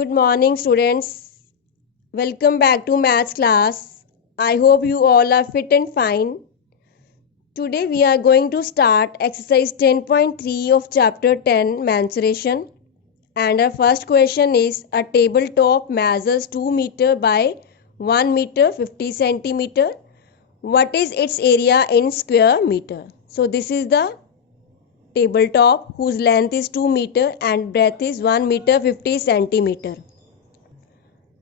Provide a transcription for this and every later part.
Good morning, students. Welcome back to maths class. I hope you all are fit and fine. Today we are going to start exercise 10.3 of chapter 10 mensuration. And our first question is a tabletop measures 2 meter by 1 meter 50 centimeter. What is its area in square meter? So this is the tabletop whose length is 2 meter and breadth is 1 meter 50 centimeter.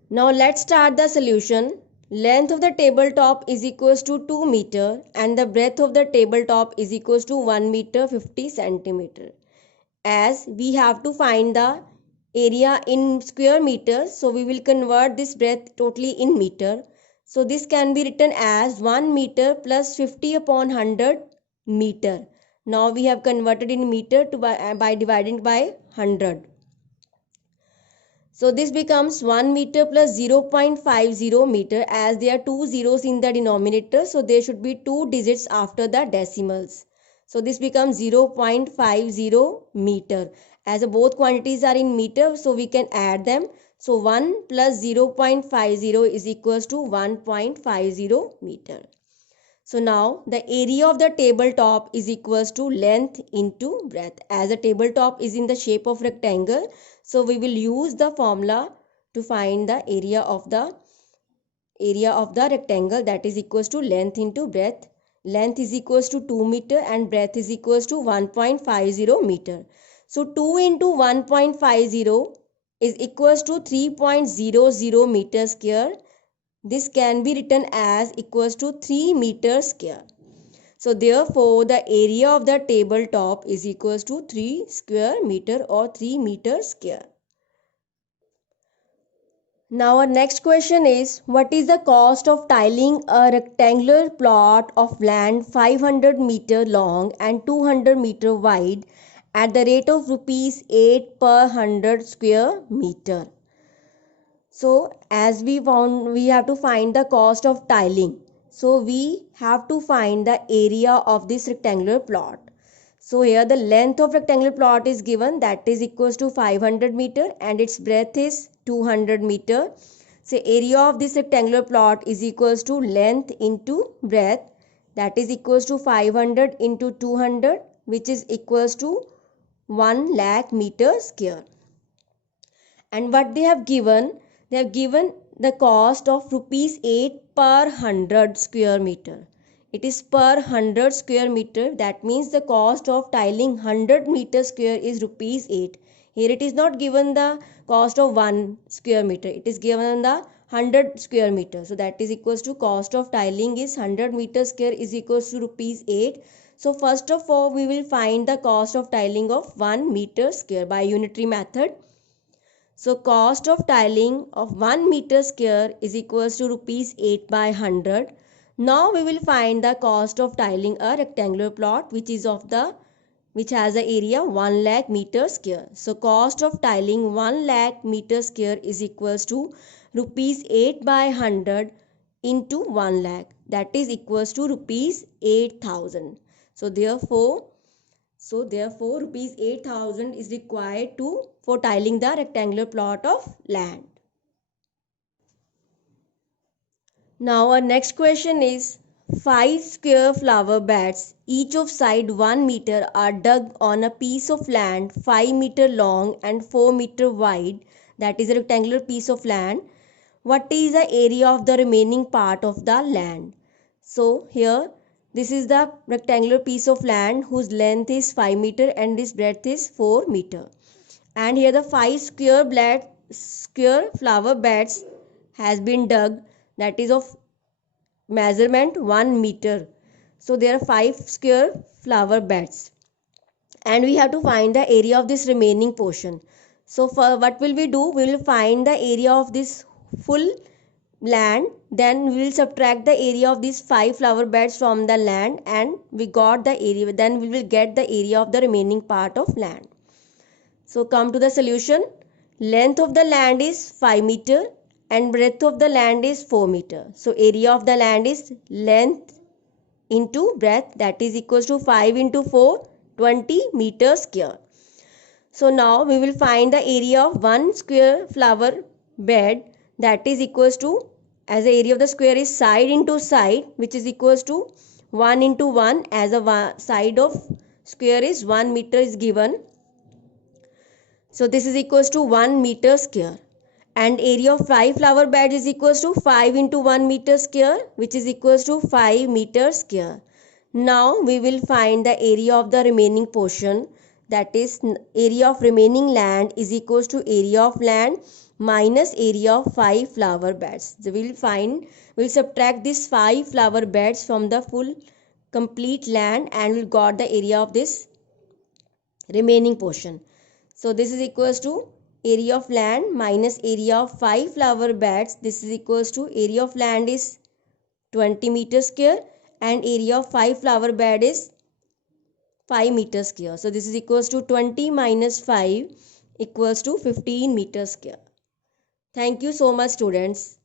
Now let's start the solution. Length of the tabletop is equals to 2 meter and the breadth of the tabletop is equals to 1 meter 50 centimeter. As we have to find the area in square meters, so we will convert this breadth totally in meter. So this can be written as 1 meter plus 50 upon 100 meter. Now we have converted in meter to by dividing by 100. So this becomes 1 meter plus 0.50 meter, as there are two zeros in the denominator. So there should be two digits after the decimals. So this becomes 0.50 meter. As both quantities are in meter, so we can add them. So 1 plus 0.50 is equals to 1.50 meter. So now the area of the tabletop is equals to length into breadth. As the tabletop is in the shape of rectangle, so we will use the formula to find the area of the rectangle, that is equals to length into breadth. Length is equals to 2 meter and breadth is equals to 1.50 meter. So 2 into 1.50 is equals to 3.00 meter square. This can be written as equals to 3 meter square. So therefore the area of the tabletop is equals to 3 square meter or 3 meter square. Now our next question is, what is the cost of tiling a rectangular plot of land 500 meter long and 200 meter wide at the rate of rupees 8 per 100 square meter? So as we have to find the cost of tiling. So we have to find the area of this rectangular plot. So here the length of rectangular plot is given, that is equals to 500 meter and its breadth is 200 meter. So area of this rectangular plot is equals to length into breadth, that is equals to 500 into 200, which is equals to 1 lakh meter square. And what they have given the cost of rupees 8 per 100 square meter. It is per 100 square meter. That means the cost of tiling 100 meter square is rupees 8. Here it is not given the cost of 1 square meter. It is given the 100 square meter. So that is equals to cost of tiling is 100 meter square is equals to rupees 8. So first of all we will find the cost of tiling of 1 meter square by unitary method. So cost of tiling of 1 meter square is equals to rupees 8 by 100. Now we will find the cost of tiling a rectangular plot which has the area 1 lakh meter square. So cost of tiling 1 lakh meter square is equals to rupees 8 by 100 into 1 lakh, that is equals to rupees 8,000. So therefore rupees 8,000 is required for tiling the rectangular plot of land. Now our next question is, 5 square flower beds each of side 1 meter are dug on a piece of land 5 meter long and 4 meter wide, that is a rectangular piece of land. What is the area of the remaining part of the land? So here this is the rectangular piece of land whose length is 5 meter and this breadth is 4 meter. And here the 5 square flower beds has been dug, that is of measurement 1 meter. So there are 5 square flower beds and we have to find the area of this remaining portion. So for what will we do? We will find the area of this full land, then we will subtract the area of these 5 flower beds from the land and we got the area, then we will get the area of the remaining part of land. So come to the solution. Length of the land is 5 meter and breadth of the land is 4 meter. So area of the land is length into breadth, that is equals to 5 into 4, 20 meter square. So now we will find the area of one square flower bed, that is equals to, as the area of the square is side into side, which is equals to 1 into 1, as a side of square is 1 meter is given. So this is equals to 1 meter square, and area of 5 flower beds is equals to 5 into 1 meter square, which is equals to 5 meter square. Now we will find the area of the remaining portion, that is area of remaining land is equals to area of land minus area of 5 flower beds. So we'll subtract this 5 flower beds from the full complete land and we'll got the area of this remaining portion. So this is equals to area of land minus area of 5 flower beds. This is equals to area of land is 20 meter square and area of 5 flower bed is 5 meter square. So this is equals to 20 minus 5 equals to 15 meter square. Thank you so much, students.